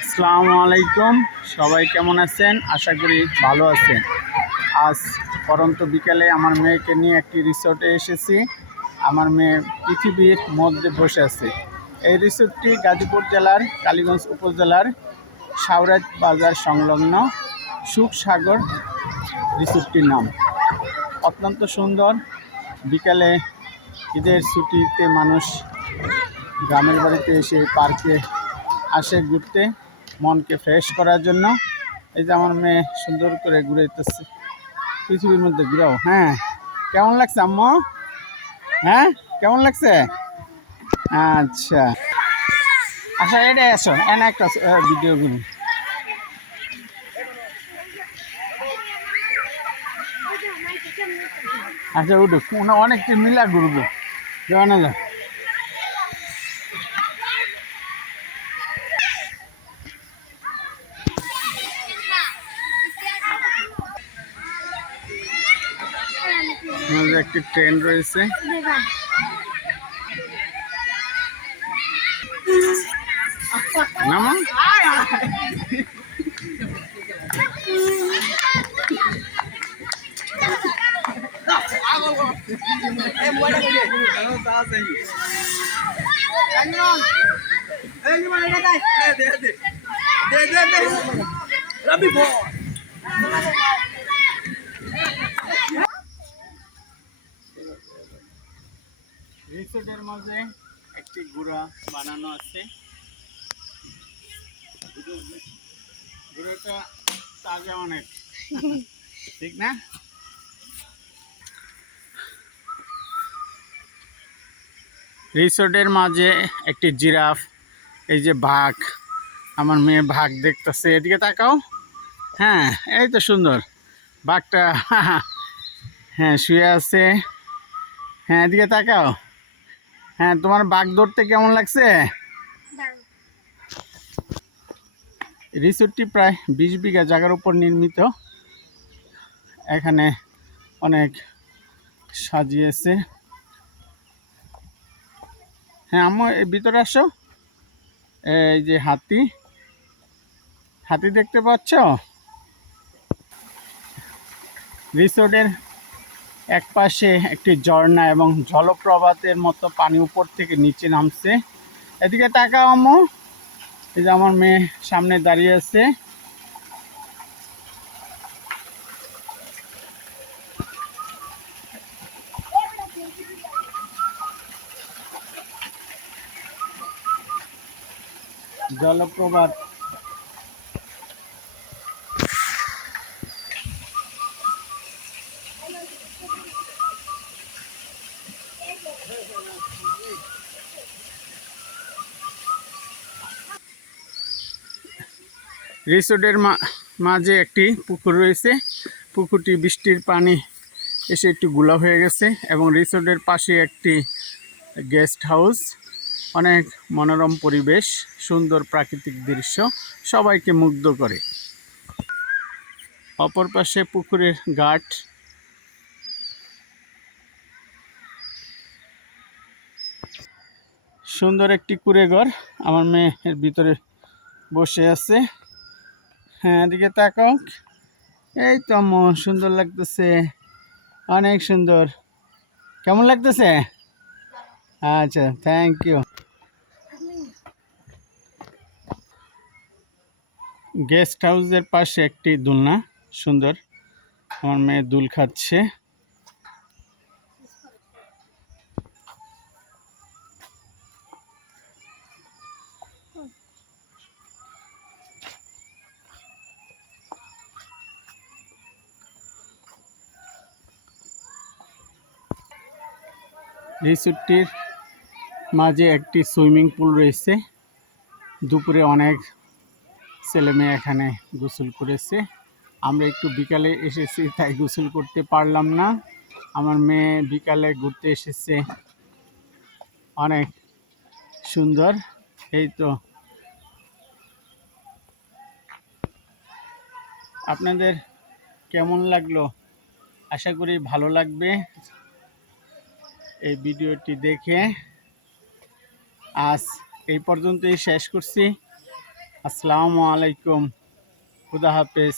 আসসালামু আলাইকুম, সবাই কেমন আছেন? আশা করি ভালো আছেন। আজ পরন্ত বিকালে আমার মেয়েকে নিয়ে একটি রিসোর্টে এসেছি। আমার মেয়ে পৃথিবীর মধ্যে বসে আছে। এই রিসোর্টটি গাজীপুর জেলার কালীগঞ্জ উপজেলার সাউরাজ বাজার সংলগ্ন সুখসাগর রিসোর্টটির নাম। অত্যন্ত সুন্দর। বিকালে ঈদের ছুটিতে মানুষ গ্রামের বাড়িতে এসে পার্কে আসে ঘুরতে, মনকে ফ্রেশ করার জন্য। এই যে আমার মেয়ে সুন্দর করে ঘুরাইতেছে, পৃথিবীর মধ্যে ঘুরাও। হ্যাঁ, কেমন লাগছে আম্মু? হ্যাঁ, কেমন লাগছে? আচ্ছা আচ্ছা, এটাই আসো, এনে একটা ভিডিও গুলো। আচ্ছা উঠো, অনেকটি মিলা ঘুরবো, যাওয়া না যা। একটি ট্রেন রয়েছে। নামা রিসোর্টের মাঝে একটি ঘোড়া বানানো আছে। ঘোড়াটা তাজা অনেক, ঠিক না? রিসোর্টের মাঝে একটি জিরাফ, এই যে বাঘ, আমার মেয়ে বাঘ দেখতেছে। এদিকে তাকাও। হ্যাঁ, এই তো সুন্দর বাঘটা। হ্যাঁ, শুয়ে আছে। হ্যাঁ, এদিকে তাকাও। হ্যাঁ, তোমার বাঘ ধরতে কেমন লাগছে? রিসোর্টটি প্রায় 20 বিঘা জায়গার উপর নির্মিত। এখানে অনেক সাজিয়েছে। হ্যাঁ আম্মু, এই ভিতরে আসো। এই যে হাতি, হাতি দেখতে পাচ্ছ? রিসোর্টের এক পাশে একটি ঝর্ণা এবং জলপ্রপাতের মতো পানি উপর থেকে নিচে নামছে। এদিকে তাকাও আম্মু। এই যে আমার মেয়ে সামনে দাঁড়িয়ে আছে। জলপ্রপাত। রিসোর্টের মাঝে একটি পুকুর রয়েছে। পুকুরটি বৃষ্টির পানি এসে একটু গুলা হয়ে গেছে এবং রিসোর্টের পাশে একটি গেস্ট হাউস। অনেক মনোরম পরিবেশ, সুন্দর প্রাকৃতিক দৃশ্য সবাইকে মুগ্ধ করে। অপর পাশে পুকুরের ঘাট। সুন্দর একটি কুঁড়েঘর। আমার মেয়ে এর ভিতরে বসে আছে। হ্যাঁ, এদিকে তাকাও। এই তো আম্মু, সুন্দর লাগতেছে, অনেক সুন্দর। কেমন লাগতেছে? আচ্ছা, থ্যাংক ইউ। গেস্ট হাউসের পাশে একটি দোলনা, সুন্দর। আমার মেয়ে দুল খাচ্ছে। রিসোর্টটির মাঝে একটি সুইমিং পুল রয়েছে। দুপুরে অনেক ছেলে মেয়ে এখানে গোসল করেছে। আমরা একটু বিকালে এসেছি, তাই গোসল করতে পারলাম না। আমার মেয়ে বিকালে ঘুরতে এসেছে, অনেক সুন্দর। এই তো, আপনাদের কেমন লাগলো? আশা করি ভালো লাগবে এই ভিডিওটি দেখে। আজ এই পর্যন্তই শেষ করছি। আসসালামু আলাইকুম, খুদা হাফেজ।